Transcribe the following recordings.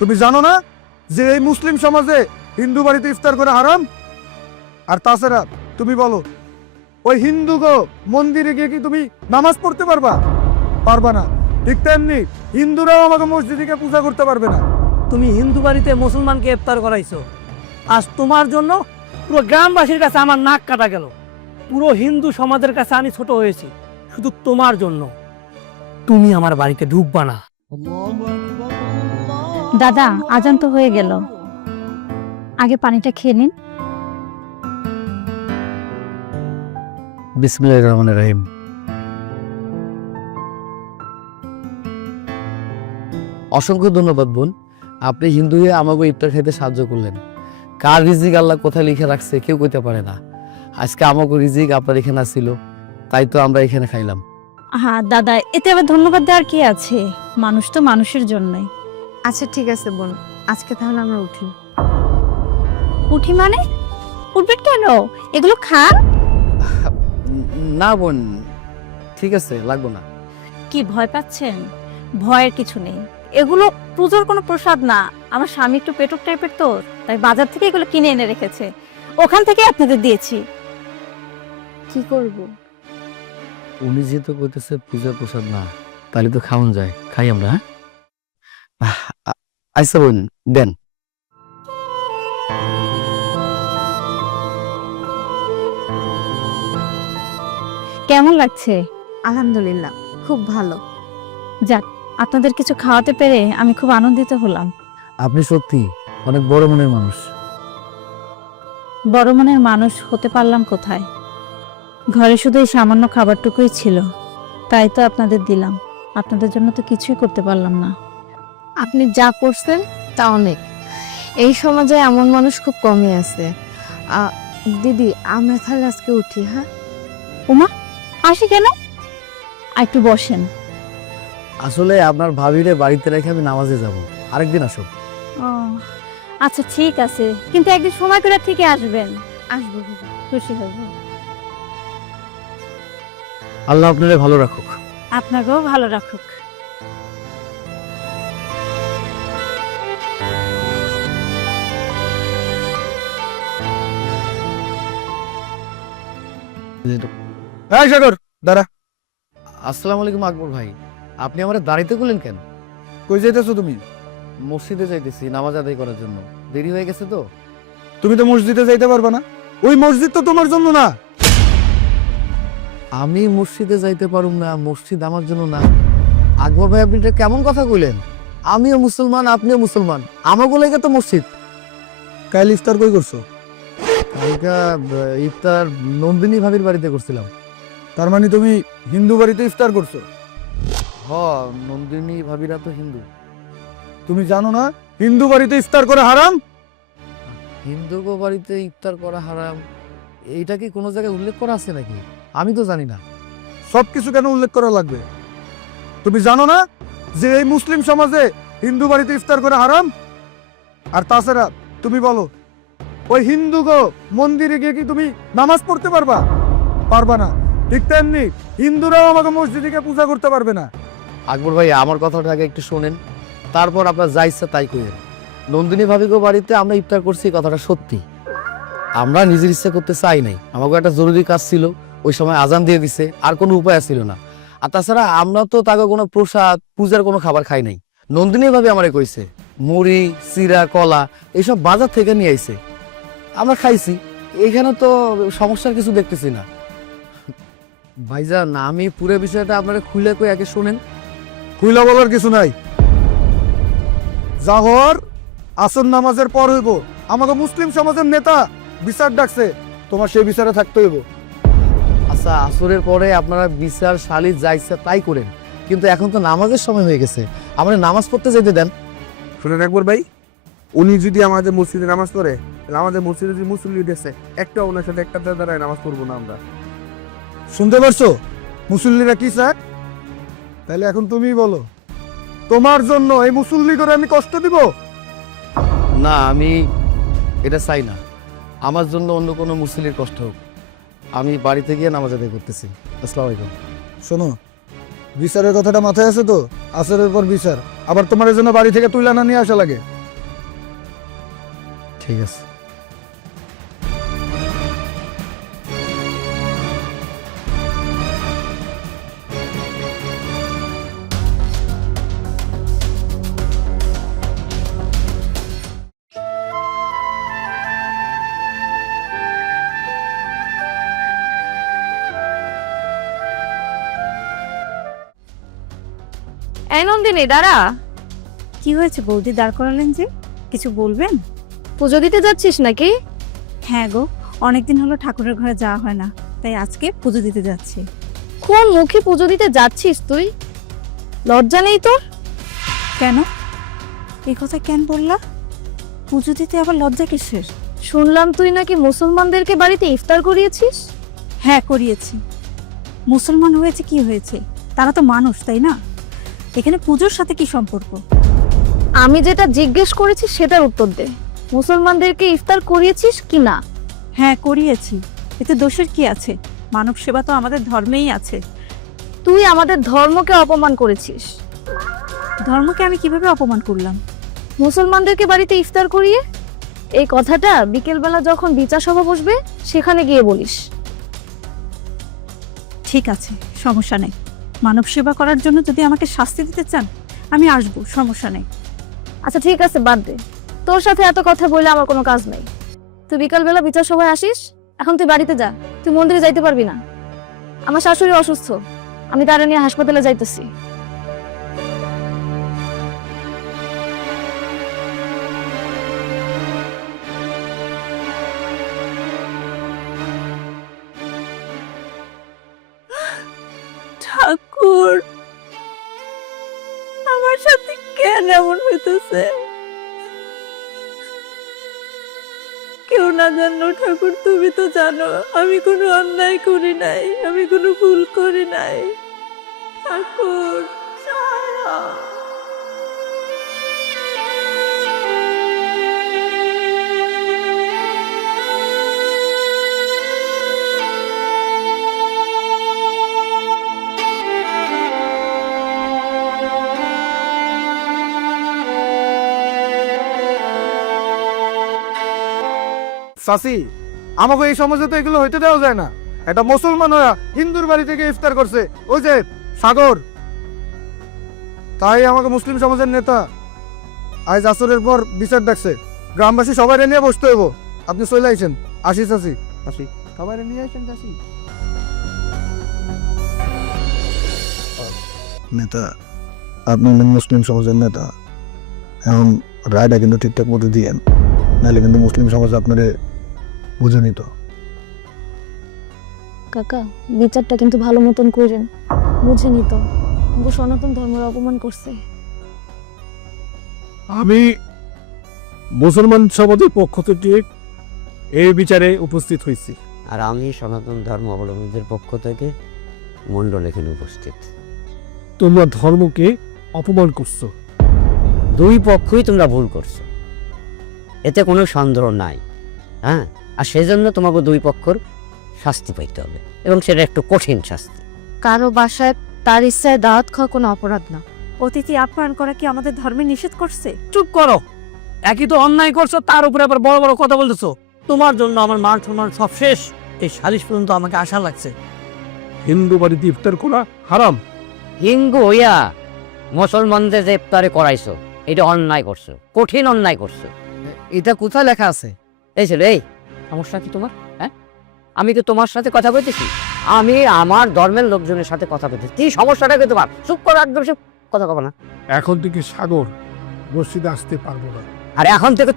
তুমি জানো না যে এই মুসলিম সমাজে হিন্দু বাড়িতে ইফতার করা হারাম? আর তাছাড়া তুমি বলো, ওই হিন্দু গো মন্দিরে গিয়ে কি তুমি নামাজ পড়তে পারবা? পারবা না। ঠিক তেমনি হিন্দুরাও আমাকে মসজিদে গিয়ে পূজা করতে পারবে না। তুমি হিন্দু বাড়িতে মুসলমানকে ইফতার করাইছো, আজ তোমার জন্য পুরো গ্রামবাসীর কাছে আমার নাক কাটা গেল। পুরো হিন্দু সমাজের কাছে আমি ছোট হয়েছি শুধু তোমার জন্য। তুমি আমার বাড়িতে ঢুকবা না। দাদা, আজান তো হয়ে গেল, আগে পানিটা খেয়ে নিন। বিসমিল্লাহির রহমানির রহিম। অসংখ্য ধন্যবাদ বোন, আপনি হিন্দু হয়ে আমাকে ইফতার খেতে সাহায্য করলেন। কার রিজিক আল্লাহ কোথায় লিখে রাখছে কেউ কইতে পারে না। আজকে আমাকে রিজিক আপনার এখানে ছিল, তাই তো আমরা এখানে খাইলাম। হ্যাঁ দাদা, এতে আবার ধন্যবাদ দেওয়ার কি আছে? মানুষ তো মানুষের জন্যই। আচ্ছা ঠিক আছে বোন, আজকে তাহলে আমরা উঠি। উঠি মানে? উঠবেন কেন? এগুলো খান। না বোন, ঠিক আছে, লাগবো না। কি ভয় পাচ্ছেন? ভয়ের কিছু নেই, এগুলো পূজার কোনো প্রসাদ না। আমার স্বামী একটু পেটুক টাইপের তো, তাই বাজার থেকে এগুলো কিনে এনে রেখেছে, ওখান থেকে আপনাদের দিয়েছি। কি করব? উনি যেহেতু কইতেছে পূজার প্রসাদ না, তাহলে তো খাওয়ান যায়, খাই আমরা। আচ্ছা বোন, দেন। কেমন লাগছে? আলহামদুলিল্লাহ, খুব ভালো। যাক, আপনাদের কিছু খাওয়াতে পেরে আমি খুব আনন্দিত হলাম। আপনি সত্যি অনেক বড় মনের মানুষ। বড় মনের মানুষ হতে পারলাম কোথায়? ঘরে শুধু এই সামান্য খাবারটুকুই ছিল, তাই তো আপনাদের দিলাম। আপনাদের জন্য তো কিছুই করতে পারলাম না। আপনি যা করছেন তা অনেক। এই সমাজে এমন মানুষ খুব কমই আছে। দিদি, আমরা তাহলে আজকে উঠি। হ্যাঁ উমা, আসি কেন? আর একটু বসেন। আসলে আপনার ভাবিরে বাড়িতে রেখে আমি নামাজে যাব, আরেকদিন আসো। ও আচ্ছা ঠিক আছে, কিন্তু একদিন সময় করে ঠিকই আসবেন। আসবো দিদি। খুশি হব। আল্লাহ আপনারে ভালো রাখুক। আপনাকেও ভালো রাখুক। হ্যাঁ সাগর, দাঁড়া। আসসালামু আলাইকুম আকবর ভাই, আপনি আমার দাঁড়িতে করলেন কেন? কই যাইতেছো তুমি? মসজিদে যাইতেছি নামাজ আদায় করার জন্য, দেরি হয়ে গেছে তো। তুমি তো মসজিদে যাইতে পারবে না, ওই মসজিদ তো তোমার জন্য না। আমি মসজিদে যাইতে পারুম না, মসজিদ আমার জন্য না? আকবর ভাই, আপনি এটা কেমন কথা কইলেন? আমিও মুসলমান, আপনিও মুসলমান, আমাকে লেগে তো মসজিদ। কাল ইফতার কই করছো? কালকা ইফতার নন্দিনী ভাবির বাড়িতে করছিলাম। তার মানে তুমি হিন্দু বাড়িতে ইফতার করছো? হ, নন্দিনী ভাবিরা তো হিন্দু। তুমি জানো না হিন্দু বাড়িতে ইফতার করা হারাম? হিন্দু বাড়িতে ইফতার করা হারাম, এইটা কি কোনো জায়গায় উল্লেখ করা আছে নাকি? আমি তো জানি না। সবকিছু কেন উল্লেখ করা লাগবে? তুমি জানো না যে এই মুসলিম সমাজে হিন্দু বাড়িতে ইফতার করা হারাম? আর তাছাড়া তুমি বলো, ওই হিন্দু গো মন্দিরে গিয়ে কি তুমি নামাজ পড়তে পারবা? পারবা না। ঠিক তেমনি হিন্দুরাও আমাকে মসজিদে গিয়ে পূজা করতে পারবে না। আকবর ভাই, আমার কথাটা আগে একটু শোনেন, তারপর আপনার যা ইচ্ছা তাই করেন। নন্দিনী ভাবিকে বাড়িতে আমরা ইফতার করছি, কথাটা সত্যি। আমরা নিজের ইচ্ছা করতে চাই নাই, আমাকে একটা জরুরি কাজ ছিল, ওই সময় আজান দিয়ে দিছে, আর কোনো উপায় ছিল না। আর তাছাড়া আমরা তো তাকে কোনো প্রসাদ পূজার কোনো খাবার খাই নাই। নন্দিনী ভাবি আমারে কইছে মুড়ি, চিরা, কলা এইসব বাজার থেকে নিয়ে আইছে, আমরা খাইছি। এখানে তো সমস্যার কিছু দেখতেছি না। ভাইজান, আমি পুরো বিষয়টা আপনারা খুলে কই আগে শোনেন। খুইলা বলার কিছু নাই। জাহর আসর নামাজের পর হইব, আমাকে মুসলিম সমাজের নেতা বিচার ডাকছে, তোমার সেই বিচারে থাকতে হইব। আচ্ছা, আসরের পরে আপনারা বিচার সালিস যা ইচ্ছা তাই করেন, কিন্তু এখন তো নামাজের সময় হয়ে গেছে, আমরা নামাজ পড়তে যেতে দেন। শুনেন একবার ভাই, উনি যদি আমাদের মসজিদে নামাজ পড়ে, তাহলে আমাদের মসজিদে যে মুসল্লি আছে একটা ওনার সাথে একটা দাঁড়ায় নামাজ পড়বো না আমরা। শুনতে পারছো মুসল্লিরা কি চায়? তাহলে এখন তুমি বলো, তোমার জন্য এই মুসল্লি করে আমি কষ্ট দিব? না, আমি এটা চাই না, আমার জন্য অন্য কোনো মুসলিমের কষ্ট হোক। আমি বাড়িতে গিয়ে নামাজ আদায় করতেছি। আসসালামু আলাইকুম। শোনো, বিচারের কথাটা মাথায় আছে তো? আসরের পর বিচার, আবার তোমার জন্য বাড়ি থেকে তুইলা না নিয়ে আসা লাগে। ঠিক আছে। এই নন্দিনী দাঁড়া। কি হয়েছে বৌদি, দাঁড় করালেন যে? কিছু বলবেন? পুজো দিতে যাচ্ছিস নাকি? হ্যাঁ গো, অনেকদিন হলো ঠাকুরের ঘরে যাওয়া হয় না, তাই আজকে পুজো দিতে যাচ্ছি। কোন মুখে পুজো দিতে যাচ্ছিস তুই? লজ্জা নেই তোর? কেন, এই কথা কেন বললা? পুজো দিতে আবার লজ্জা কিসের? শুনলাম তুই নাকি মুসলমানদেরকে বাড়িতে ইফতার করিয়েছিস। হ্যাঁ করিয়েছি। মুসলমান হয়েছে কি হয়েছে, তারা তো মানুষ, তাই না? এখানে পুজোর সাথে কি সম্পর্ক? আমি যেটা জিজ্ঞেস করেছি সেটার উত্তর দে। মুসলমানদেরকে ইফতার করিয়েছিস কি না? হ্যাঁ করিয়েছি, এতে দোষের কি আছে? মানব সেবা তো আমাদের ধর্মেই আছে। তুই আমাদের ধর্মকে অপমান করেছিস। ধর্মকে আমি কিভাবে অপমান করলাম? মুসলমানদেরকে বাড়িতে ইফতার করিয়ে এই কথাটা বিকেলবেলা যখন বিচার সভা বসবে সেখানে গিয়ে বলিস। ঠিক আছে, সমস্যা নেই। মানব সেবা করার জন্য যদি আমাকে শাস্তি দিতে চান, আমি আসবো, সমস্যা নেই। আচ্ছা ঠিক আছে, বাদ দে। তোর সাথে এত কথা বলে আমার কোনো কাজ নেই। তুই বিকালবেলা বিচার সভায় আসিস, এখন তুই বাড়িতে যা। তুই মন্দিরে যাইতে পারবি না। আমার শাশুড়ি অসুস্থ, আমি তারা নিয়ে হাসপাতালে যাইতেছি। ঠাকুর, আমার সাথে কেন এমন হইতেছে? কেউ না জানো ঠাকুর, তুমি তো জানো আমি কোনো অন্যায় করি নাই, আমি কোনো ভুল করি নাই। ঠাকুর ছাড়ো। চাচি, আমাকে এই সমাজে তো এগুলো হইতে দেওয়া যায় না। এটা মুসলমান হয়ে হিন্দুর বাড়ি থেকে ইফতার করছে ওই যে সাগর, তাই আমাকে মুসলিম সমাজের নেতা আজ আসরের পর বিচার ডাকছে। গ্রামবাসী সবাই নিয়ে বসতে হইব। আপনি চলে আইছেন। আসি চাচি, আসি, সবাই নিয়ে আইছেন চাচি। নেতা, আপনি মুসলিম সমাজের নেতা, এখন রায়টা কিন্তু ঠিকঠাক মতো দিয়েন, নাহলে কিন্তু মুসলিম সমাজ আপনারে বুঝে তো। কাকা, বিচারটা কিন্তু ভালো মতন করেন, বুঝে নিত। সনাতন ধর্মের অপমান করছে। আমি মুসলমান সমাজের পক্ষ থেকে এই বিচারে উপস্থিত হয়েছি। আর আমি সনাতন ধর্ম অবলম্বীদের পক্ষ থেকে মণ্ডল এখানে উপস্থিত। তোমরা ধর্মকে অপমান করছো। দুই পক্ষই তোমরা ভুল করছো, এতে কোনো সন্দেহ নাই। হ্যাঁ, আর সেজন্য তোমাকে দুই পক্ষর শাস্তি পাইতে হবে, এবং সেটা একটু কঠিন শাস্তি। কারো বাসায় তার ইচ্ছায় দাওয়াত খাওয়া কোনো অপরাধ না। অতিথি আপ্যায়ন করা কি আমাদের ধর্মে নিষেধ করছে? চুপ করো, একই তো অন্যায় করছো, তার উপরে আবার বড় বড় কথা বলতেছো। তোমার জন্য আমার মান সম্মান সব শেষ। এই সালিশ পর্যন্ত আমাকে আশা লাগছে। হিন্দু বাড়িতে ইফতার করা হারাম। হিন্দু হইয়া মুসলমানদের যে ইফতারে করাইছো, এটা অন্যায় করছো, কঠিন অন্যায় করছো। এটা কোথায় লেখা আছে? এই ছেলে, এই সমস্যা কি তোমার? হ্যাঁ, আমি কি তোমার সাথে কথা বলতেছি? আমি আমার ধর্মের লোকজনের সাথে কথা বলতেছি। কি সমস্যাটা কি তোমার? চুপ করো, একদম সে কথা কব না। এখন থেকে সাগর মসজিদে আসতে পারবো না। আর এখন থেকে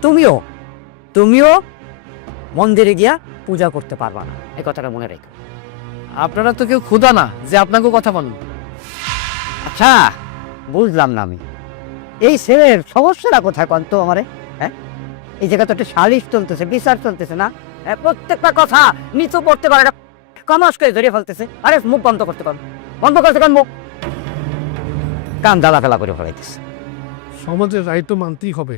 তুমিও মন্দিরে গিয়া পূজা করতে পারবা না, এই কথাটা মনে রেখো। আপনারা তো কেউ ক্ষুধা না যে আপনাকে কথা বলুন। আচ্ছা, বুঝলাম না আমি এই ছেলের সমস্যাটা কোথায় কন তো আমারে? হ্যাঁ, এই জায়গা তো একটা সালিশ চলতেছে, বিচার চলতেছে না? প্রত্যেকটা কথা নিচু পড়তে পারে, কমাস করে ধরে ফেলতেছে। আরে মুখ বন্ধ করতে পারো, বন্ধ করতে কান, মুখ কান জ্বালা ফেলা করে ফেলাইতেছে। সমাজের রায় তো মানতেই হবে।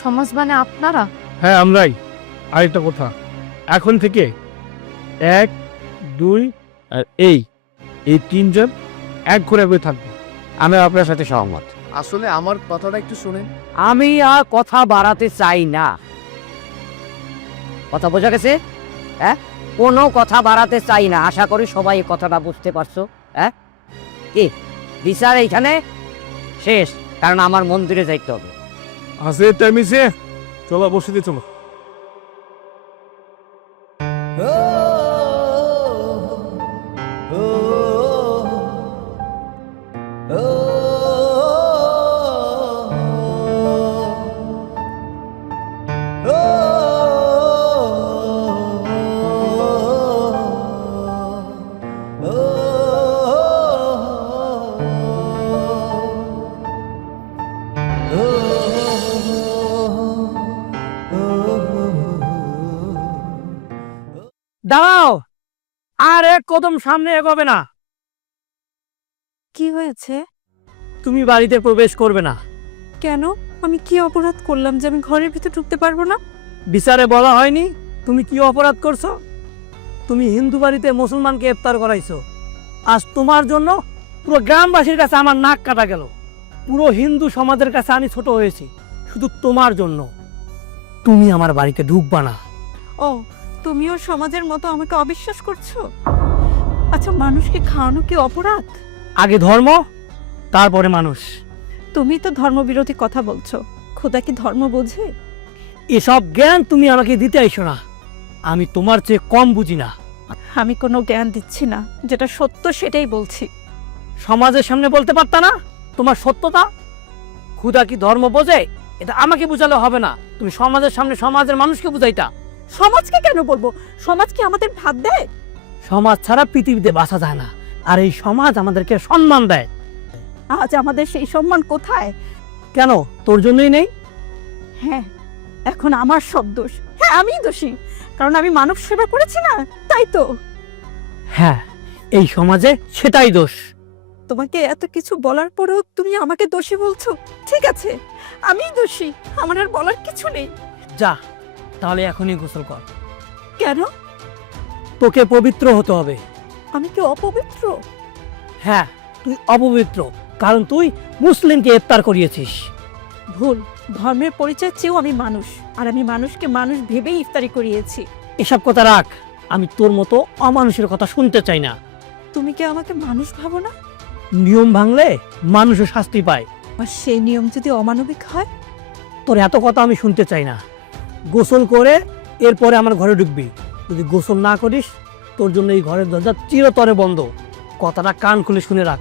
সমাজ মানে আপনারা? হ্যাঁ, আমরাই। আরেকটা কথা, এখন থেকে 1, 2 আর এই তিনজন এক ঘরে থাকবো। আমি আপনার সাথে সহমত। আসলে আমার কথাটা একটু শুনেন। আমি আর কথা বাড়াতে চাই না। কথা বোঝা গেছে? হ্যাঁ, কোনো কথা বাড়াতে চাই না, আশা করি সবাই এই কথাটা বুঝতে পারছো। হ্যাঁ, কি বিচার এইখানে শেষ, কারণ আমার মন্দিরে যাইতে হবে। আছে টাইম ইসে, চলো বসে দিয়ে চলো। দাঁড়াও, আর এক কদম সামনে এগোবে না। কি হয়েছে? তুমি বাড়িতে প্রবেশ করবে না। কেন? আমি কি অপরাধ করলাম যে আমি ঘরের ভিতর ঢুকতে পারবো না? বিচারে বলা হয়নি তুমি কি অপরাধ করছো? তুমি হিন্দু বাড়িতে মুসলমানকে ইফতার করাইছো। আজ তোমার জন্য পুরো গ্রামবাসীর কাছে আমার নাক কাটা গেল। পুরো হিন্দু সমাজের কাছে আমি ছোট হয়েছি শুধু তোমার জন্য। তুমি আমার বাড়িতে ঢুকবা না। ও, তুমিও সমাজের মতো আমাকে অবিশ্বাস করছো? আচ্ছা, মানুষকে খাওয়ানো কি অপরাধ? আগে ধর্ম, তারপরে মানুষ। তুমি তো ধর্মবিরোধী কথা বলছো। খোদা কি ধর্ম বোঝে? এসব জ্ঞান তুমি আমাকে দিতে আইসো না, আমি তোমার চেয়ে কম বুঝি না। আমি কোনো জ্ঞান দিচ্ছি না, যেটা সত্য সেটাই বলছি। সমাজের সামনে বলতে পারতা না তোমার সত্যতা? খুদা কি ধর্ম বোঝে এটা আমাকে বুঝালে হবে না, তুমি সমাজের সামনে সমাজের মানুষকে বুঝাইতা। সমাজকে কেন বলবো? সমাজ কি আমাদের ভাত দেয়? সমাজ ছাড়া পৃথিবীতে বাঁচা যায় না, আর এই সমাজ আমাদেরকে সম্মান দেয়। আজ আমাদের সেই সম্মান কোথায়? কেন তোর জন্যই নেই? হ্যাঁ, এখন আমার সব দোষ। হ্যাঁ, আমিই দোষী, কারণ আমি মানব সেবা করেছি না, তাই তো। হ্যাঁ, এই সমাজে সেটাই দোষ। তোমাকে এত কিছু বলার পরেও তুমি আমাকে দোষী বলছো? ঠিক আছে, আমিই দোষী, আমার আর বলার কিছু নেই। যা, তাহলে এখনই গোসল কর। কেন? তোকে পবিত্র হতে হবে। আমি কি অপবিত্র? হ্যাঁ, তুই অপবিত্র, কারণ তুই মুসলিমকে ইফতার করিয়েছিস। ভুল। ধর্মের পরিচয় চেয়েও আমি মানুষ, আর আমি মানুষকে মানুষ ভেবেই ইফতারি করিয়েছি। এসব কথা রাখ, আমি তোর মতো অমানুষের কথা শুনতে চাই না। তুমি কি আমাকে মানুষ ভাবো না? নিয়ম ভাঙলে মানুষও শাস্তি পায়। আর সেই নিয়ম যদি অমানবিক হয়? তোর এত কথা আমি শুনতে চাই না। গোসল করে এরপরে আমার ঘরে ঢুকবি। যদি গোসল না করিস, তোর জন্য এই ঘরের দরজা চিরতরে বন্ধ। কথাটা কান খুলে শুনে রাখ।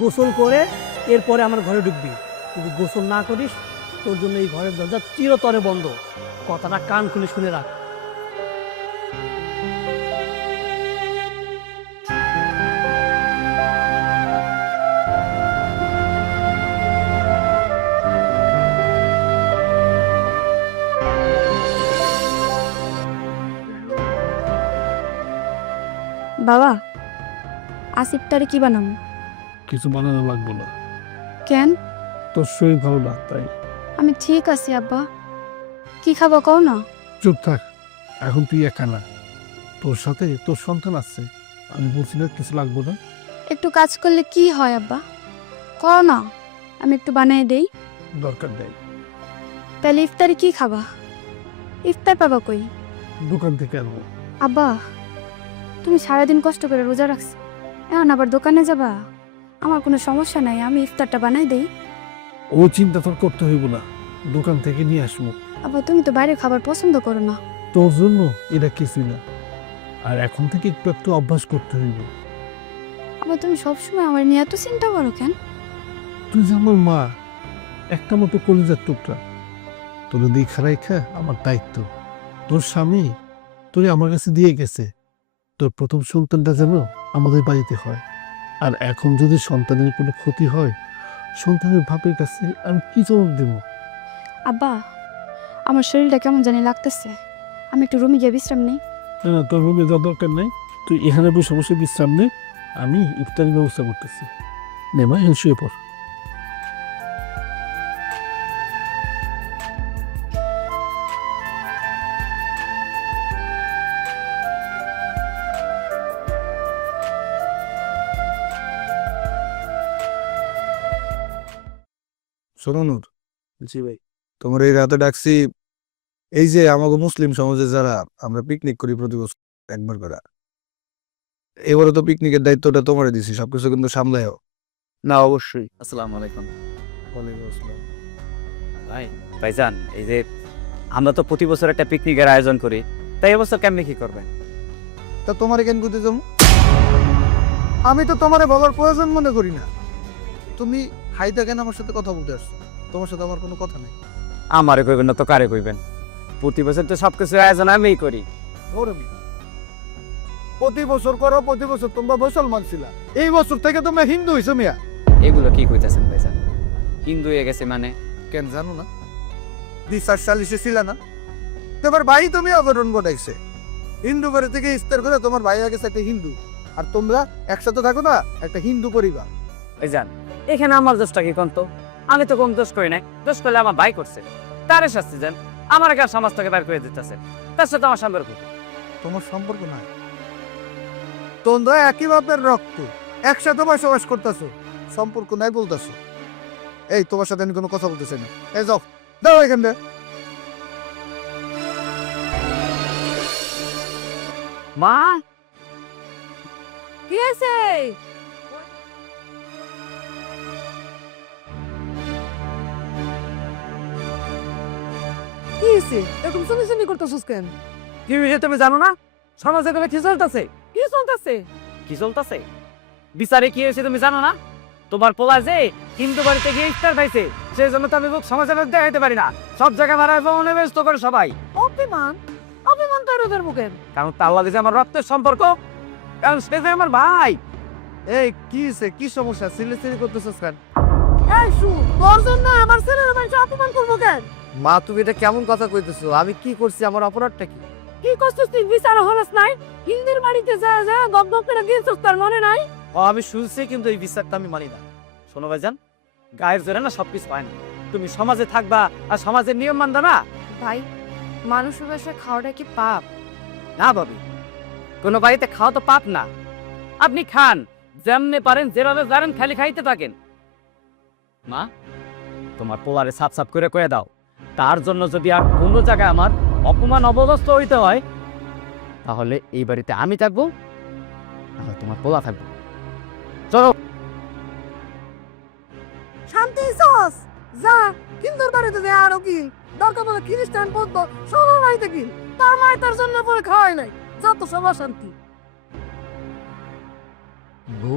গোসল করে এরপরে আমার ঘরে ঢুকবি। যদি গোসল না করিস, তোর জন্য এই ঘরের দরজা চিরতরে বন্ধ। কথাটা কান খুলে শুনে রাখ। বাবা, আজ ইফতারে কি বানাবো? কিছু বানানো লাগবো না, কেন? তোর শরীর ভালো না তাই। আমি ঠিক আছি আব্বা। কি খাবো কও না? চুপ থাক, এখন তুই একা না, তোর সাথে তোর সন্তান আছে। আমি বলছি না কিছু লাগবো না। একটু কাজ করলে কি হয় আব্বা? করো না, আমি একটু বানিয়ে দেই। দরকার নেই, তাহলে ইফতারে কি খাবা? ইফতার পাবা কই? দোকান থেকে আনবো। আব্বা, তুমি সারাদিন কষ্ট করে রোজা রাখছো, এখন আবার দোকানে যাবা? আমার কোনো সমস্যা নাই, আমি ইফতারটা বানাই দেই। ও চিন্তা তোর করতে হইব না, দোকান থেকে নিয়ে আসবো। আব্বা, তুমি তো বাইরে খাবার পছন্দ করো না। তোর জন্য এটা কিছুই না, আর এখন থেকে একটু একটু অভ্যাস করতে হইব। আব্বা, তুমি সবসময় আমার নিয়ে এত চিন্তা করো কেন? তুই যে আমার মা, একটা মতো কলিজার টুকরা, তোর দেখা রাখা আমার দায়িত্ব। তোর স্বামী তোরে আমার কাছে দিয়ে গেছে, তোর প্রথম সন্তানটা যেন আমাদের বাড়িতে হয়। আর এখন যদি সন্তানের কোনো ক্ষতি হয়, সন্তানের বাপের কাছে আমি কি জবাব দেব? আব্বা, আমার শরীরটা কেমন জানি লাগতেছে, আমি একটু রুমে গিয়ে বিশ্রাম নেই। না না, তোর রুমে যাওয়ার দরকার নেই, তুই এখানে বসে বসে বিশ্রাম নে, আমি ইফতারের ব্যবস্থা করতেছি। নে মা, এখানে শুয়ে পড়। শোনো নূর, জি ভাই। তোমার এই রাতে ডাকছি, এই যে আমাকে মুসলিম সমাজে যারা আমরা পিকনিক করি প্রতি বছর একবার করে, এবারে তো পিকনিকের দায়িত্বটা তোমারে দিছি, সবকিছু কিন্তু সামলায়ও। না অবশ্যই। আসসালামু আলাইকুম ওয়ালাইকুম আসসালাম। ভাই ভাইজান, এই যে আমরা তো প্রতি বছর একটা পিকনিকের আয়োজন করি, তাই এবছর কেমনি কি করবেন? তা তোমারে কেন করতে যাবো? আমি তো তোমারে বলার প্রয়োজন মনে করি না। তুমি হাইদা কেন আমার সাথে কথা বলতে আসছো? তোমার সাথে আমার কোনো কথা নেই। আমারে কইবেন না তো কারে কইবেন? প্রতি বছর তো সবকিছু আয়োজন আমিই করি। ওরে মিয়া, প্রতি বছর করো, প্রতি বছর তোমরা মুসলমান ছিলা, এই বছর থেকে তোমরা হিন্দু হইছো মিয়া। এগুলো কি কইতাছেন ভাইজান? হিন্দু হয়ে গেছে মানে? কেন জানো না? 2048 ছিল না? তোমার ভাই তুমি অঘটন ঘটাইছে। হিন্দু বাড়ি থেকে ইফতার করে তোমার ভাই হয়ে গেছে একটা হিন্দু, আর তোমরা একসাথে থাকো না একটা হিন্দু পরিবার। ভাইজান, এখানে আমার দোষটা কি কোন তো? আমি তো কোন দোষ করি নাই, দোষ করলে আমার ভাই করছে, তারে শাস্তি দেন। আমার কার সমাজ থেকে বের করে দিতেছে, তার সাথে আমার সম্পর্ক কি? তোমার সম্পর্ক নাই, তোমরা একই বাপের রক্ত, একসাথে বসবাস করতেছো, সম্পর্ক নাই বলতেছো। এই তোমার সাথে আমি কোনো কথা বলতেছি না, এই যাও, দাও এখান থেকে। মা, কি আছে? কি হয়েছে এরকম শুনি করতেছিস কেন? কি হয়েছে তুমি জানো না? সমাজে গেলে কি চলতেছে? কি চলতেছে? কি চলতেছে? বিচারে কি হয়েছে তুমি জানো না? তোমার পোলা যে হিন্দু বাড়িতে গিয়ে ইফতার খাইছে, সেই জন্য তো আমি সমাজে দেখাইতে পারি না, সব জায়গায় মারা ব্যস্ত করে সবাই। অভিমান? অভিমান তো ওদের মুখে। কারণ তাল্লা দিছে আমার রক্তের সম্পর্ক, কারণ সে যে আমার ভাই। এই কি হয়েছে, কি সমস্যা? সিলি করতেছিস কেন? এই শুন, তোর জন্য আমার ছেলের মানুষ অপমান করবো কেন? মা, তুমি এটা কেমন কথা কইতেছো? আমি কি করছি? আমার অপরাধটা কি? কি করছিস তুই? বিচার হলস নাই? হিন্দির বাড়িতে যা যা গপ গপ করে গিয়েছিস, তার মনে নাই? আমি শুনছি, কিন্তু এই বিচারটা আমি মানি না। শোনো ভাইজান, গায়ের জোরে না সবকিছু হয় না। তুমি সমাজে থাকবা আর সমাজের নিয়ম মানবা না? ভাই, মানুষের বাসায় খাওয়াটা কি পাপ? না ভাবি, কোনো বাড়িতে খাওয়া তো পাপ না। আপনি খান, যেমনে পারেন, যেভাবে পারেন, খালি খাইতে থাকেন। মা, তোমার পোলারে সাপ সাপ করে কয়ে দাও, তার জন্য যদি আর কোনো জায়গায় আমার অপমান অবদস্ত হইতে হয়, তাহলে এই বাড়িতে আমি থাকবো, তাহলে তোমার পোলা থাকবো। চলো। শান্তি সস যা, হিন্দুর বাড়িতে যা, আরো কি দরকার পড়লে খ্রিস্টান বৌদ্ধ সবার বাড়িতে কি, তার মায় তার জন্য পরে খাওয়াই নাই, যা তো সবার শান্তি। বউ,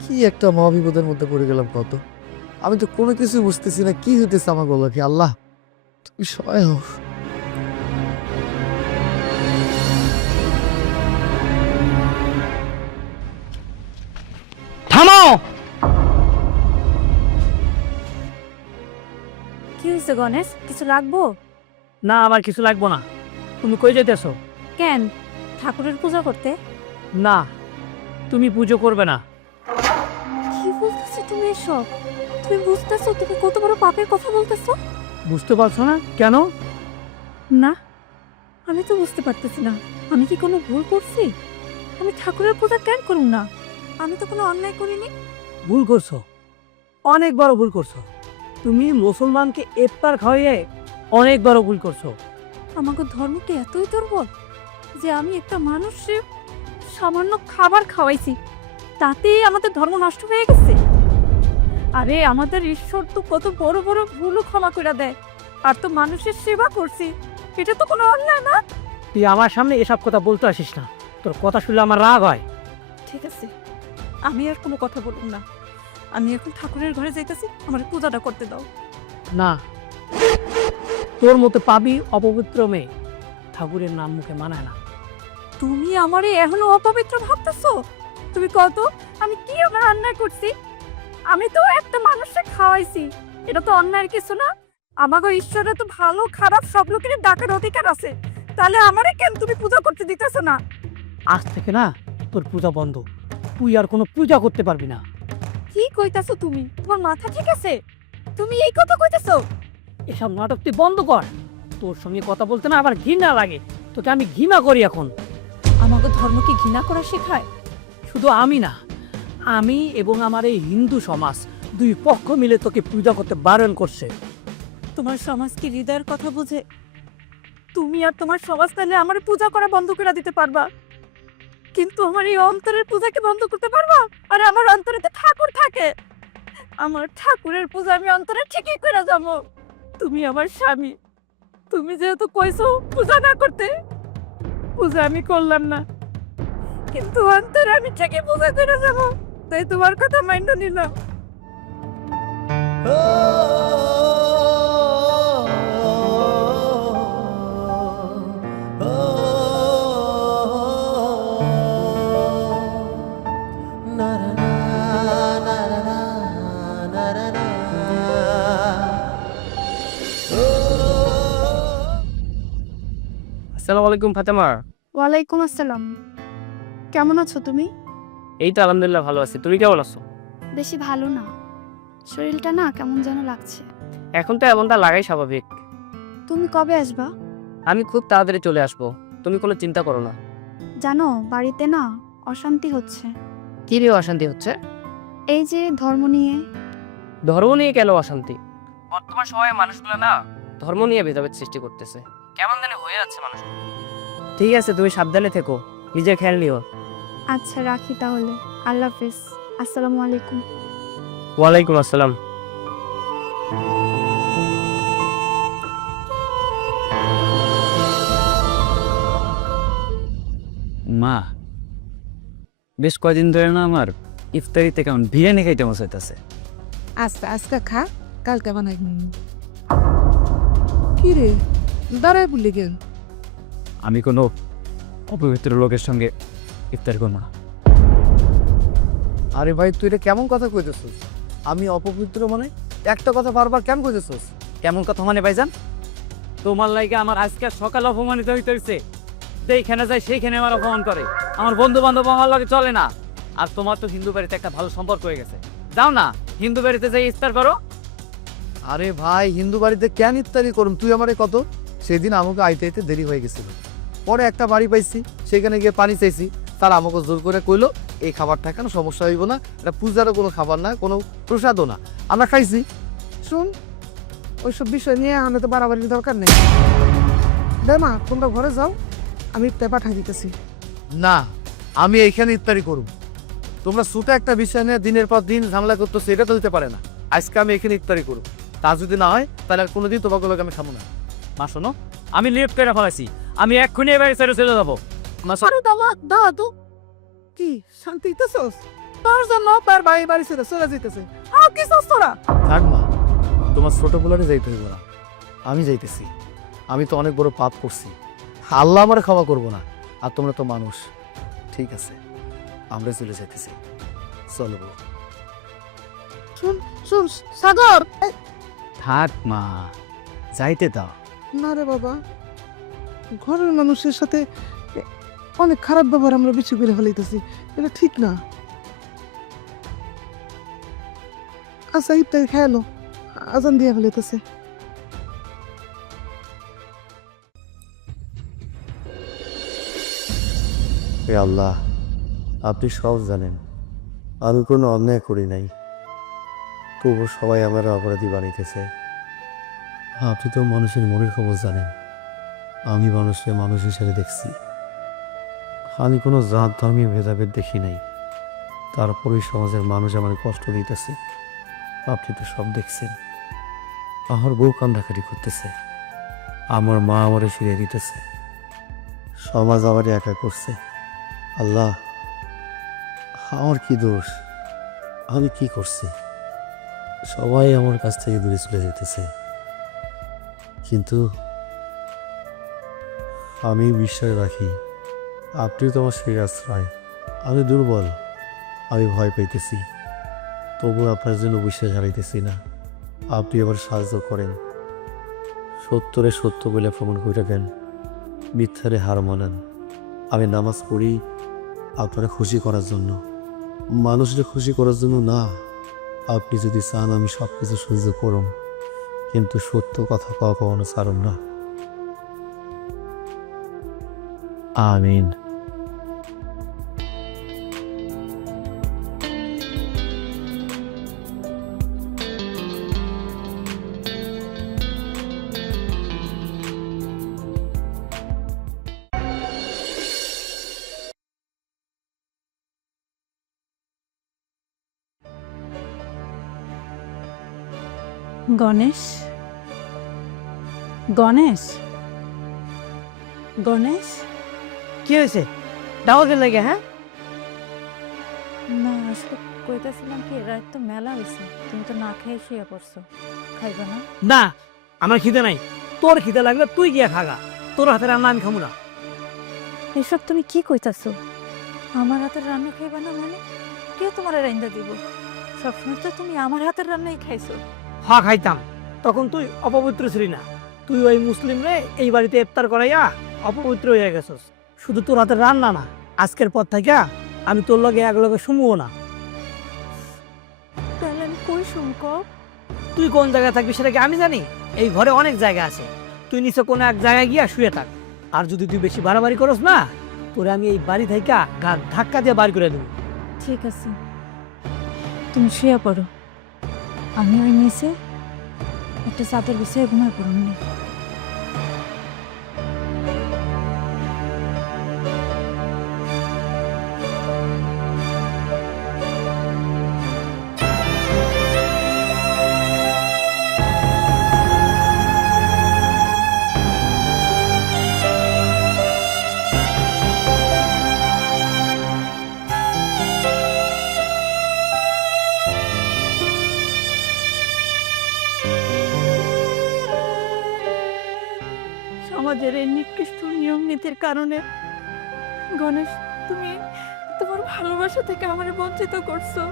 কি একটা মহাবিপদের মধ্যে পড়ে গেলাম কত। আমি তো কোনো কিছু বুঝতেছি না, কি হইতেছে আমার বলো কি? আল্লাহ তুমি সহায় হও। থামো। কি হয়েছে গণেশ? কিছু লাগবো? না, আমার কিছু লাগবো না। তুমি কই যেতেছো? কেন, ঠাকুরের পূজা করতে? না, তুমি পুজো করবে না। কি বলতেছো তুমি এসব? তুমি বুঝতেছো তুমি কত বড় পাপের কথা বলতেছো? বুঝতে পারছো না কেন? না, আমি তো বুঝতে পারতেছি না। আমি কি কোনো ভুল করছি? আমি ঠাকুরের পূজা কেন করুম না? আমি তো কোনো অন্যায় করিনি। ভুল করছো, অনেক বড় ভুল করছো। তুমি মুসলমানকে ইফতার খাওয়াইয়ে অনেক বড় ভুল করছো। আমাকে ধর্ম কি এতই দুর্বল যে আমি একটা মানুষকে সামান্য খাবার খাওয়াইছি, তাতেই আমাদের ধর্ম নষ্ট হয়ে গেছে? আরে আমাদের ঈশ্বর তো কত বড় বড় ভুলও ক্ষমা করে দেয়, আর তো মানুষের সেবা করছি, এটা তো কোনো অন্যায় না। তুই আমার সামনে এসব কথা বলতে আসিস না, তোর কথা শুনলে আমার রাগ হয়। ঠিক আছে, আমি আর কোনো কথা বলবো না। আমি এখন ঠাকুরের ঘরে যাইতেছি, আমার পূজাটা করতে দাও। না, তোর মতো পাবি অপবিত্র মেয়ে ঠাকুরের নাম মুখে মানায় না। তুমি আমারে এখনো অপবিত্র ভাবতেছো? তুমি কত, আমি কি আমার অন্যায় করছি? আমি তো একটা মানুষকে খাওয়াইছি, এটা তো অন্যায়ের কিছু না। আমাকে ঈশ্বরের তো ভালো খারাপ সব লোকের ডাকার অধিকার আছে, তাহলে আমারে কেন তুমি পূজা করতে দিতেছো না? আজ থেকে না তোর পূজা বন্ধ, তুই আর কোনো পূজা করতে পারবি না। কি কইতাছো তুমি? তোমার মাথা ঠিক আছে? তুমি এই কথা কইতাছো? এসব নাটক তুই বন্ধ কর। তোর সঙ্গে কথা বলতে না আবার ঘৃণা লাগে, তোকে আমি ঘৃণা করি এখন। আমাকে ধর্ম কি ঘৃণা করা শেখায়? শুধু আমি না, আমি এবং আমার এই হিন্দু সমাজ দুই পক্ষ মিলে তোকে পূজা করতে বারণ করছে। তোমার সমাজ কি হৃদয়ের কথা বুঝে? তুমি আর তোমার সমাজ তাহলে আমার পূজা করা বন্ধ করে দিতে পারবা, কিন্তু আমার এই অন্তরের পূজাকে বন্ধ করতে পারবা? আর আমার অন্তরে তো ঠাকুর থাকে, আমার ঠাকুরের পূজা আমি অন্তরে ঠিকই করে যাবো। তুমি আমার স্বামী, তুমি যেহেতু কইছো পূজা না করতে, পূজা আমি করলাম না, কিন্তু অন্তরে আমি ঠিকই পূজা করে যাবো। তাই তোমার কথা মান্য নিলাম। আসসালামু আলাইকুম ফাতেমা। ওয়ালাইকুম আসসালাম। কেমন আছো তুমি? এই তো আলহামদুলিল্লাহ ভালো আছি, তুমি কেমন আছো? বেশি ভালো না, শরীরটা না কেমন যেন লাগছে। এখন তো এমনটা লাগাই স্বাভাবিক। তুমি কবে আসবা? আমি খুব তাড়াতাড়ি চলে আসবো, তুমি কোনো চিন্তা করো না। জানো বাড়িতে না অশান্তি হচ্ছে। কি নিয়ে অশান্তি হচ্ছে? এই যে ধর্ম নিয়ে। ধর্ম নিয়ে কেন অশান্তি? বর্তমান সময়ে মানুষগুলো না ধর্ম নিয়ে ভেদাভেদ সৃষ্টি করতেছে, কেমন জানি হয়ে যাচ্ছে মানুষ। ঠিক আছে, তুমি সাবধানে থেকো, নিজের খেয়াল নিও। আচ্ছা রাখি তাহলে, আল্লাহ হাফেজ। আসসালামু আলাইকুম। ওয়ালাইকুম আসসালাম। মা, বেশ কয়দিন ধরে না আমার ইফতারিতে কেমন বিরিয়ানি খাইতে মন চাইতেছে। আস্তে আস্তে খা, কালকে বানাই। কি রে দাঁড়ায় বললি কেন? আমি কোনো অপবিত্র লোকের সঙ্গে ইফতার করবো না। আরে ভাই তুই এটা কেমন কথা কইতেছিস? আমি অপবিত্র মানে? একটা কথা বারবার কেন কইতেছিস? কেমন কথা মানে ভাইজান? তোমার লাগে আমার আজকে সকাল অপমানিত হইতে হইছে। যেইখানে যায় সেইখানে আমার অপমান করে, আমার বন্ধু বান্ধব আমার লাগে চলে না। আর তোমার তো হিন্দু বাড়িতে একটা ভালো সম্পর্ক হয়ে গেছে, যাও না হিন্দু বাড়িতে যাই ইফতার করো। আরে ভাই হিন্দু বাড়িতে কেন ইফতারি করুম? তুই আমারে কত সেদিন আমাকে আইতে আইতে দেরি হয়ে গেছিল, পরে একটা বাড়ি পাইছি, সেখানে গিয়ে পানি চাইছি, তারা আমাকে জোর করে কইলো এই খাবারটা কেন সমস্যা হইব না, এটা পূজারও কোনো খাবার না, কোনো প্রসাদও না। আমরা খাইছি। শুন, ওইসব বিষয় নিয়ে আমাদের তো বাড়াবাড়ির দরকার নেই। দে মা, তোমরা ঘরে যাও, আমি ইফতার পাঠাই দিতেছি। না, আমি এইখানে ইফতারি করব। তোমরা ছোটা একটা বিষয় নিয়ে দিনের পর দিন ঝামেলা করতেছো, এটা তো হতে পারে না। আজকে আমি এখানে ইফতারি করব, তা যদি না হয় তাহলে আর কোনোদিন তোমাকে লোক আমি খাবো না। মা শোনো, আমি লিফট করে ফেলাইছি, আমি এক্ষুনি এবারে ছেড়ে চলে যাবো। মা আরে দাদা দাদা তো কি শান্তি দিতেছস? তোর জন্য তার ভাই বাড়ি ছেড়ে চলে যেতেছে, আর কি চাস তোরা? থাক মা, তোমার ছোট বলারে যাইতে হইব না, আমি যাইতেছি। আমি তো অনেক বড় পাপ করছি, আল্লাহ আমার ক্ষমা করবো না। আর তোমরা তো মানুষ, ঠিক আছে আমরা চলে যাইতেছি। চলো বউ। শুন শুন সাগর, থাক মা, যাইতে দাও। না রে বাবা, ঘরের মানুষের সাথে অনেক খারাপ ব্যবহার আমরা বেশি করে ফেলাইতেছি, এটা ঠিক না। আচ্ছা ইফতার খেয়ালো, আজান দিয়ে ফেলাইতেছে। হে আল্লাহ, আপনি সব জানেন, আমি কোনো অন্যায় করি নাই, তবু সবাই আমার অপরাধী বানাইতেছে। আপনি তো মানুষের মনের খবর জানেন, আমি মানুষকে মানুষ হিসেবে দেখছি, আমি কোনো জাত ধর্মীয় ভেদাভেদ দেখি নাই, তারপরেই সমাজের মানুষ আমার কষ্ট দিতেছে। আপনি তো সব দেখছেন, আমার বউ কান্দাকাটি করতেছে, আমার মা আমারে ফিরিয়ে দিতেছে, সমাজ আমারে একা করছে। আল্লাহ, আমার কি দোষ? আমি কি করছি? সবাই আমার কাছ থেকে দূরে চলে যেতেছে, কিন্তু আমি বিশ্বাস রাখি আপনি তো আমার সেই আশ্রয়। আমি দুর্বল, আমি ভয় পাইতেছি, তবু আপনার জন্য বিশ্বাস হারাইতেছি না। আপনি আবার সাহায্য করেন, সত্যরে সত্য বলে প্রমাণ করে দেন, মিথ্যারে হার মানান। আমি নামাজ পড়ি আপনারা খুশি করার জন্য, মানুষকে খুশি করার জন্য না। আপনি যদি চান আমি সব কিছু সহ্য করুন, কিন্তু সত্য কথা কখনো ছাড়ুন না। আমিন। গণেশ গণেশ গণেশ কি হয়েছে ডাউকে লাগে? হ্যাঁ, না আসলে কইতাছিলাম কি রাত তো মেলা হয়েছে, তুমি তো না খেয়ে শুয়ে পড়ছো, খাইবা না? না আমার খিদে নাই। তোর খিদে লাগলে তুই গিয়া খাগা, তোর হাতে রান্না আমি খাবো না। এসব তুমি কি কইতাছো? আমার হাতের রান্না খাইবা না মানে? কে তোমার রান্না দিব? সবসময় তো তুমি আমার হাতের রান্নাই খাইছো। হ্যাঁ খাইতাম, তখন তুই অপবিত্র ছিলি না। তুই ওই মুসলিম রে এই বাড়িতে ইফতার করাইয়া অপবিত্র হয়ে গেছস। শুধু তোর হাতের রান্না না, আজকের পর থেকে আমি তোর লগে এক লগে শুনবো না। তাহলে আমি কই শুনকো? তুই কোন জায়গায় থাকবি সেটা কি আমি জানি? এই ঘরে অনেক জায়গা আছে, তুই নিচে কোনো এক জায়গায় গিয়া শুয়ে থাক। আর যদি তুই বেশি বাড়াবাড়ি করস না, তোরে আমি এই বাড়ি থেকে ঘাট ধাক্কা দিয়ে বাড়ি করে দেবো। ঠিক আছে, তুমি শুয়ে পড়ো, আমি ওই নিচে একটা চাদর বিছিয়ে ঘুমায় পড়ো না। সমাজের এই নিকৃষ্ট নিয়ম নীতির কারণে গণেশ তুমি তোমার ভালোবাসা থেকে আমার বঞ্চিত করছো।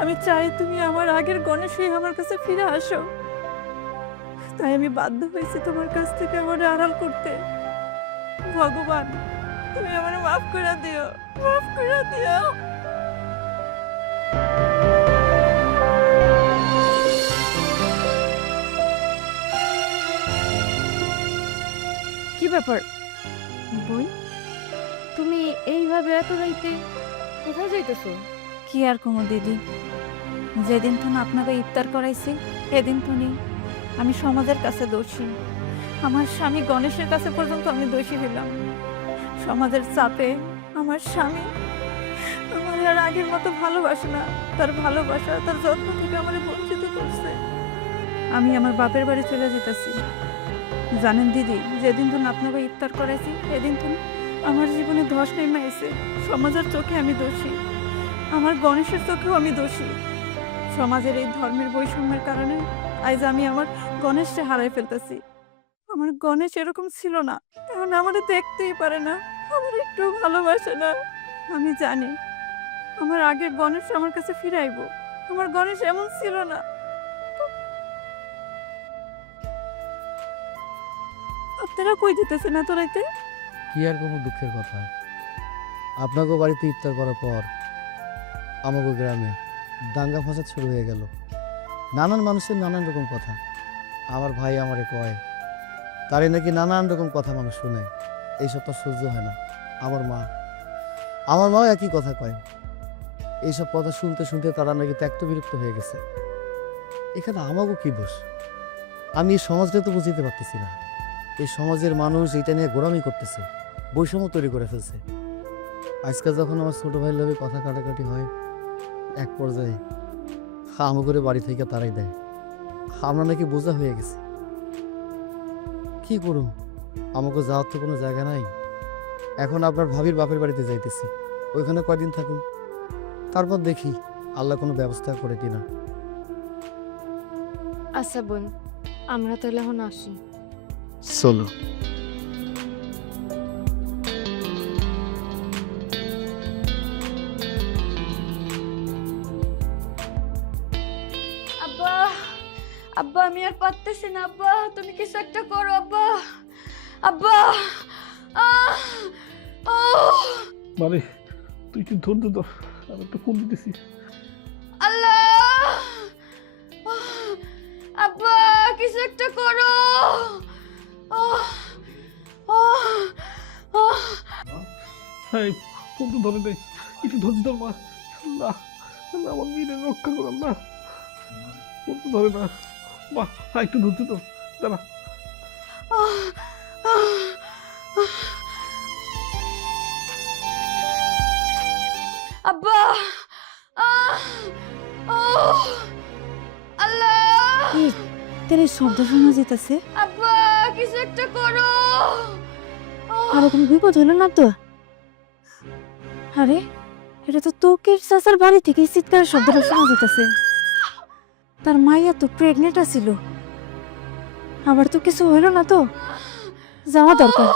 আমি চাই তুমি আমার আগের গণেশ হয়ে আমার কাছে ফিরে আসো, তাই আমি বাধ্য হয়েছি তোমার কাছ থেকে আমার আড়াল করতে। ভগবান তুমি আমার মাফ করে দিও, মাফ করে দিও। কি ব্যাপার বোন, তুমি এইভাবে এত রাইতে কোথায় যাইতেছো? কি আর কোনো দিদি, যেদিন তো আপনাকে ইফতার করাইছি এদিন তো আমি সমাজের কাছে দোষী। আমার স্বামী গণেশের কাছে পর্যন্ত আমি দোষী হইলাম। সমাজের চাপে আমার স্বামী আমার আর আগের মতো ভালোবাসে না, তার ভালোবাসা তার যত্ন থেকে আমার বঞ্চিত করছে। আমি আমার বাপের বাড়ি চলে যেতেছি। জানেন দিদি, যেদিন তো আপনাকে ইফতার করাইছি এদিন তো আমার জীবনে ধস নেমে এসে। সমাজের চোখে আমি দোষী, আমার গণেশের চোখেও আমি দোষী। সমাজের এই ধর্মের বৈষম্যের কারণে আজ আমি আমার গণেশকে হারাই ফেলতেছি। আমার গণেশ এরকম ছিল না, এখন আমারে দেখতেই পারে না, আমার একটু ভালোবাসে না। আমি জানি আমার আগের গণেশ আমার কাছে ফিরাইবো। আমার গণেশ এমন ছিল না। আপনারা কই দিতেছেন এত রাইতে? কি আর কোনো দুঃখের কথা, আপনাকে বাড়িতে ইফতার করার পর আমাকে গ্রামে দাঙ্গা ফাসাদ শুরু হয়ে গেল। নানান মানুষের নানান রকম কথা। আমার ভাই আমারে কয়, তারে নাকি নানান রকম কথা মানুষ শুনে, এইসব তো সহ্য হয় না। আমার মাও একই কথা কয়। এইসব কথা শুনতে শুনতে তারা নাকি ত্যক্ত বিরক্ত হয়ে গেছে। এখানে আমাকে কি দোষ? আমি এই সমাজটা তো বুঝতে পারতেছি না। এই সমাজের মানুষ এটা নিয়ে গোড়ামি করতেছে, বৈষম্য তৈরি করে ফেলছে। আজকাল যখন আমার ছোট ভাইয়ের লোভে কথা কাটাকাটি হয়, এক পর্যায়ে আমাকে বাড়ি থেকে তারাই দেয়। আমরা নাকি বোঝা হয়ে গেছি। কি করুন, আমাকে যাওয়ার তো কোনো জায়গা নাই। এখন আপনার ভাবির বাপের বাড়িতে যাইতেছি, ওইখানে কয়দিন থাকুন, তারপর দেখি আল্লাহ কোনো ব্যবস্থা করে কিনা। আচ্ছা বোন, আমরা তাহলে এখন আসি। চলো। আব্বা, আব্বা আমি আর পারতেছি না। আব্বা তুমি কিছু একটা করো। আব্বা, আব্বা, মানে তুই কি ধৈর্য ধর, আমি একটা ফোন দিতেছি। আল্লাহ, আব্বা কিছু একটা করো। হ্যাঁ, ফোন তো ধরে নেই, একটু ধৈর্য ধর মা। না না, আমার মেয়ের রক্ষা করো না, ফোন তো ধরে না মা। হ্যাঁ, একটু ধৈর্য ধর, দাঁড়া। আব্বা, আল্লাহ, চিৎকারে শব্দ শোনা যেতেছে। আব্বা কিছু একটা করো। আর কোনো বিপদ হলো না তো? আরে এটা তো তোকের চাচার বাড়ি থেকে চিৎকারের শব্দটা শোনা যেতেছে। তার মাইয়া তো প্রেগনেন্ট আছিল, আবার তো কিছু হইলো না তো? যাওয়া দরকার।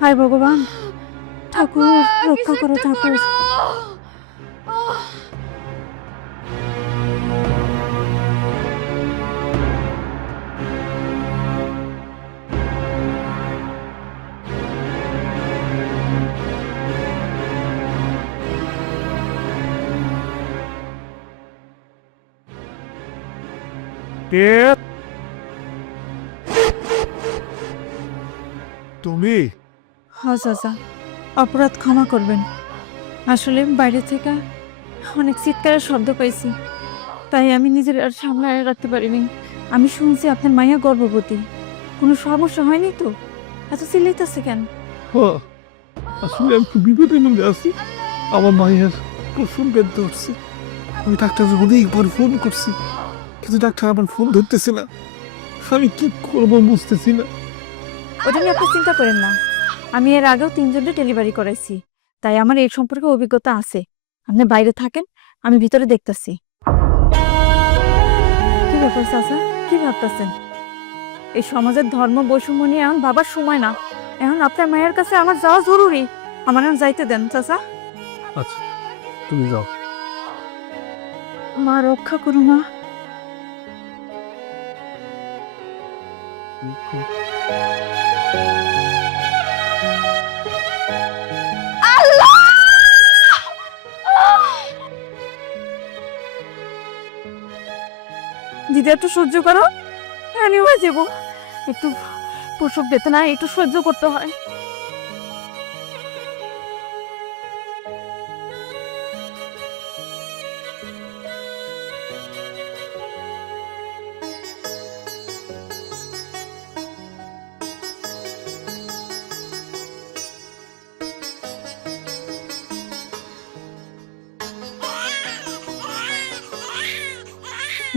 হায় ভগবান, ঠাকুর রক্ষা করো ঠাকুর। তুমি হ্যাঁ চাচা, অপরাধ ক্ষমা করবেন। আসলে বাইরে থেকে অনেক চিৎকারের শব্দ পাইছি, তাই আমি নিজের আর সামলায় রাখতে পারিনি। আমি শুনছি আপনার মাইয়া গর্ভবতী, কোনো সমস্যা হয়নি তো? এত চিল্লাইতেছে কেন? আসলে আমি খুব বিপদের মধ্যে আছি। আমার মায়ের প্রচুর বেদ ধরছে। আমি ডাক্তার অনেকবার ফোন করছি, কিন্তু ডাক্তার আমার ফোন ধরতেছে না। আমি কি করবো বুঝতেছি না। ওটা নিয়ে আপনি চিন্তা করেন না, আমি এর আগেও 3 জনের ডেলিভারি করাইছি, তাই আমার এই সম্পর্কে অভিজ্ঞতা আছে। আপনি বাইরে থাকেন, আমি ভিতরে দেখতেছি। কি ব্যাপার চাচা, কি ভাবতেছেন? এই সমাজের ধর্ম বৈষম্য নিয়ে এখন ভাবার সময় না। এখন আপনার মায়ের কাছে আমার যাওয়া জরুরি। আমার এখন যাইতে দেন চাচা। আচ্ছা তুমি যাও। মা রক্ষা করো মা। দিদি একটু সহ্য করো, আমি হয়ে যাবো। একটু প্রসব বেদনা একটু সহ্য করতে হয়।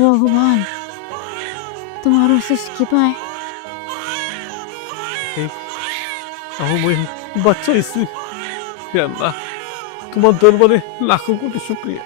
ভগবান, তোমার অশেষ কৃপায় আমার বই বাচ্চা এসেছি। হে আল্লাহ, তোমার দরবারে লাখো কোটি শুকরিয়া।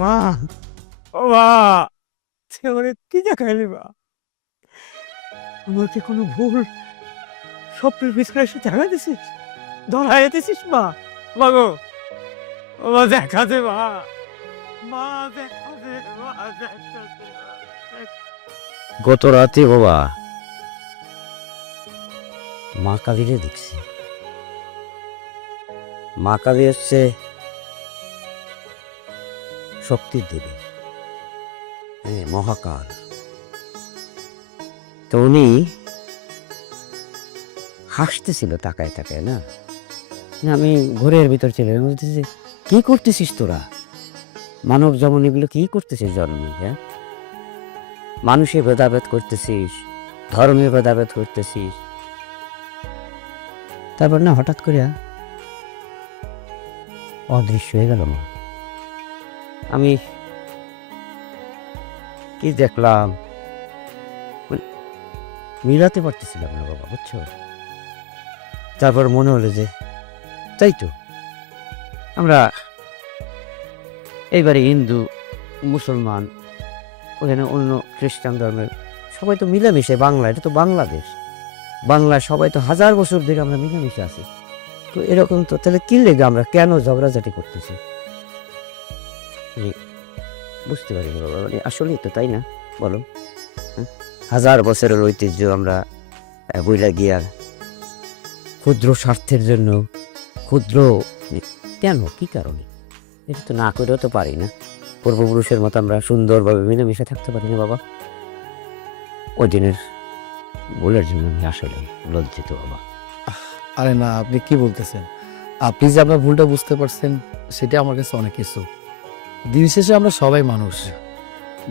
মা, ও মা, ছেলে কি দেখাইলি মা? আমার কি কোনো ভুল স্বপ্নের পিছনে এসে দেখা দিছিস, ধরাই দিছিস মা? মাগো, ও মা দেখা দে মা, মা দেখা দে, মা দেখা দে। গত রাতে বাবা মা কালীরে দেখছি। মা কালী হচ্ছে শক্তির দেবী, হ্যাঁ, মহাকাল। তো উনি হাসতেছিল তাকায় তাকায়, না আমি ঘরের ভিতর ছিল, বলতেছি কি করতেছিস তোরা? মানব যেমন এগুলো কি করতেছিস জন্মে? হ্যাঁ, মানুষে ভেদাভেদ করতেছিস, ধর্মে ভেদাভেদ করতেছিস। তারপর না হঠাৎ করে অদৃশ্য হয়ে গেল মা। আমি কি দেখলাম মিলাতে পারতেছিলাম না বাবা, বুঝছো? তারপর মনে হলো যে তাই তো, আমরা এইবারে হিন্দু মুসলমান, ওখানে অন্য খ্রিস্টান ধর্মের সবাই তো মিলেমিশে, বাংলা, এটা তো বাংলাদেশ, বাংলা সবাই তো হাজার বছর ধরে আমরা মিলেমিশে আছি। তো এরকম তো তাহলে কি লেগে আমরা কেন ঝগড়াঝাটি করতেছি? মানে বুঝতে পারি না বাবা, মানে আসলেই তো তাই না, বলো? হ্যাঁ? হাজার বছরের ঐতিহ্য আমরা বইলা গিয়া ক্ষুদ্র স্বার্থের জন্য ক্ষুদ্র কেন, কি কারণে? এটা তো না করেও তো পারি না। পূর্বপুরুষের মতো আমরা সুন্দরভাবে মিলেমিশে থাকতে পারি না বাবা। ওই দিনের ভুলের জন্য আমি আসলে লজ্জিত বাবা। আরে না, আপনি কি বলতেছেন? আপনি যে আপনার ভুলটা বুঝতে পারছেন সেটা আমার কাছে অনেক কিছু। দিন শেষে আমরা সবাই মানুষ,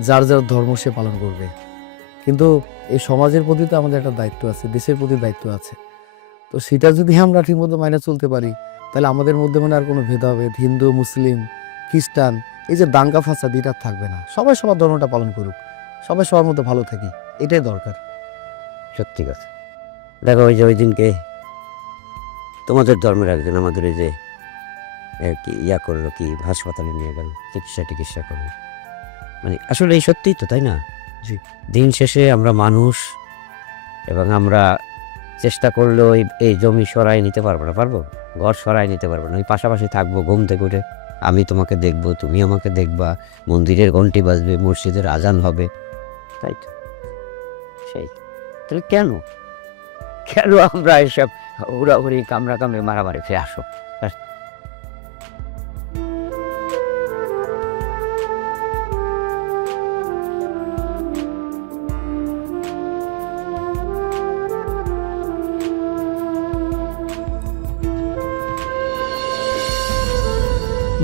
যার যার ধর্ম সে পালন করবে, কিন্তু এই সমাজের প্রতি তো আমাদের একটা দায়িত্ব আছে, দেশের প্রতি দায়িত্ব আছে। তো সেটা যদি আমরা ঠিকমতো মাইনে চলতে পারি, তাহলে আমাদের মধ্যে মানে আর কোনো ভেদাভেদ, হিন্দু মুসলিম খ্রিস্টান, এই যে দাঙ্গা ফাসাদ এটা আর থাকবে না। সবাই সবার ধর্মটা পালন করুক, সবাই সবার মধ্যে ভালো থাকি, এটাই দরকার। সত্যি কথা। দেখো ওই যে ওই দিনকে তোমাদের ধর্মের একজন আমাদের এই যে কি ইয়া করলো, কি হাসপাতালে নিয়ে গেল, চিকিৎসা করলো। মানে আসলে এই সত্যিই তো, তাই না? জি। দিন শেষে আমরা মানুষ, এবং আমরা চেষ্টা করলেও এই জমি সরাই নিতে পারবো না, পারবো? ঘর সরাই নিতে পারবো না। ওই পাশাপাশি থাকবো, ঘুম থেকে উঠে আমি তোমাকে দেখবো, তুমি আমাকে দেখবা, মন্দিরের ঘন্টি বাজবে, মসজিদের আজান হবে, তাই তো? সেই তাহলে কেন আমরা এসব হুড়াহুড়ি কামড়ি মারামারি ফিরে আসো?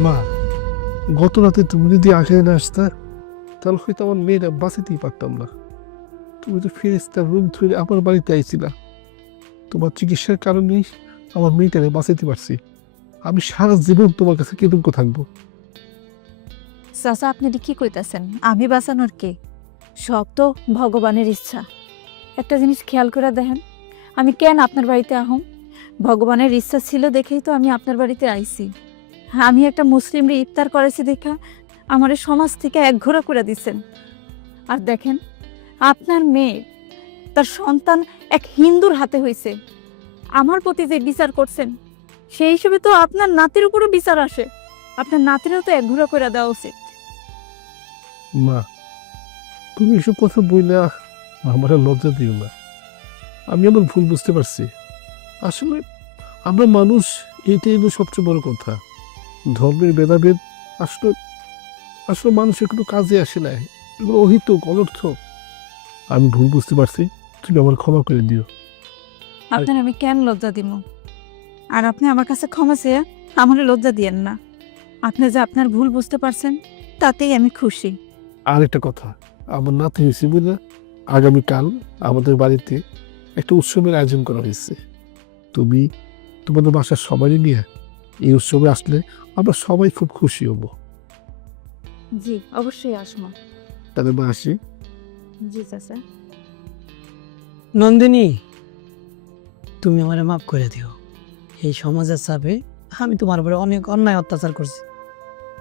মা, গত রাতে তুমি যদি আগে না আসতে, তাহলে হয়তো আমার মেয়েরা বাঁচাতেই পারতাম না। তুমি তো ফেরেশতার রূপ ধরে আমার বাড়িতে আইছিলা। তোমার চিকিৎসার কারণেই আমার মেয়েটাকে বাঁচাতে পারছি। আমি সারা জীবন তোমার কাছে কৃতজ্ঞ থাকবো। চাচা, আপনি কি কইতাছেন? আমি বাঁচানোর কে? সব তো ভগবানের ইচ্ছা। একটা জিনিস খেয়াল করে দেখেন, আমি কেন আপনার বাড়িতে আহম? ভগবানের ইচ্ছা ছিল দেখেই তো আমি আপনার বাড়িতে আইছি। আমি একটা মুসলিমরে ইফতার করেছি দেখা আমার সমাজ থেকে একঘোরা করে দিচ্ছেন। আর দেখেন, আপনার মেয়ে, তার সন্তান এক হিন্দুর হাতে হয়েছে। আমার প্রতি যে বিচার করছেন, সেই হিসেবে তো আপনার নাতির উপরও বিচার আসে। আপনার নাতিরও তো একঘোরা করে দেওয়া উচিত। মা, তুমি এসব কথা বইলে আমার আর লজ্জা দিও না। আমি আমার ভুল বুঝতে পারছি। আসলে আমরা মানুষ, এটাই হলো সবচেয়ে বড় কথা। ধর্মের ভেদাভেদ আসলে আসলে মানুষের কোনো কাজে আসে না, এগুলো অহিতুক, অনর্থক। আমি ভুল বুঝতে পারছি, তুমি আমার ক্ষমা করে দিও। আপনার আমি কেন লজ্জা দিব? আর আপনি আমার কাছে ক্ষমা চেয়ে আমার লজ্জা দিয়েন না। আপনি যে আপনার ভুল বুঝতে পারছেন, তাতেই আমি খুশি। আর একটা কথা, আমার নাতি হয়েছে বুঝলে, আগামীকাল আমাদের বাড়িতে একটা উৎসবের আয়োজন করা হয়েছে। তুমি তোমাদের বাসার সবাই নিয়ে এই উৎসবে আসলে আমরা সবাই খুব খুশি হব। জি, অবশ্যই আসবো। তাহলে মা আসি। জি চাচা। নন্দিনী, তুমি আমারে মাফ করে দিও। এই সমাজের চাপে আমি তোমার উপরে অনেক অন্যায় অত্যাচার করছি।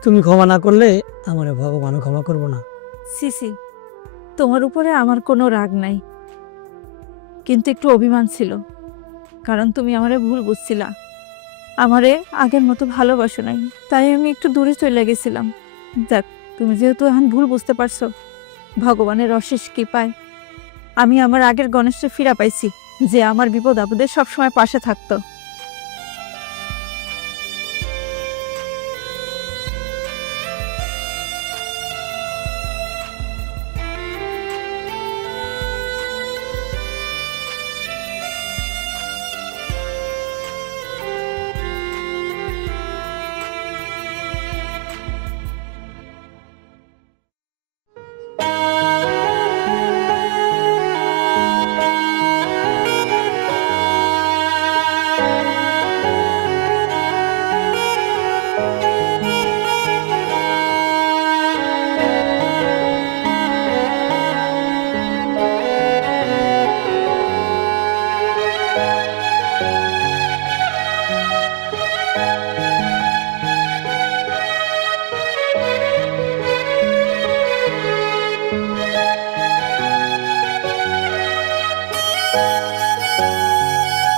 তুমি ক্ষমা না করলে আমারে ভগবানও ক্ষমা করবো না। সিসি, তোমার উপরে আমার কোনো রাগ নাই, কিন্তু একটু অভিমান ছিল। কারণ তুমি আমারে ভুল বুঝছিলা, আমারে আগের মতো ভালোবাসো নাই, তাই আমি একটু দূরে চলে গেছিলাম। দেখ, তুমি যেহেতু এখন ভুল বুঝতে পারছো, ভগবানের অশেষ কৃপায় আমি আমার আগের গণেশকে ফিরা পাইছি, যে আমার বিপদ আপদে সবসময় পাশে থাকতো।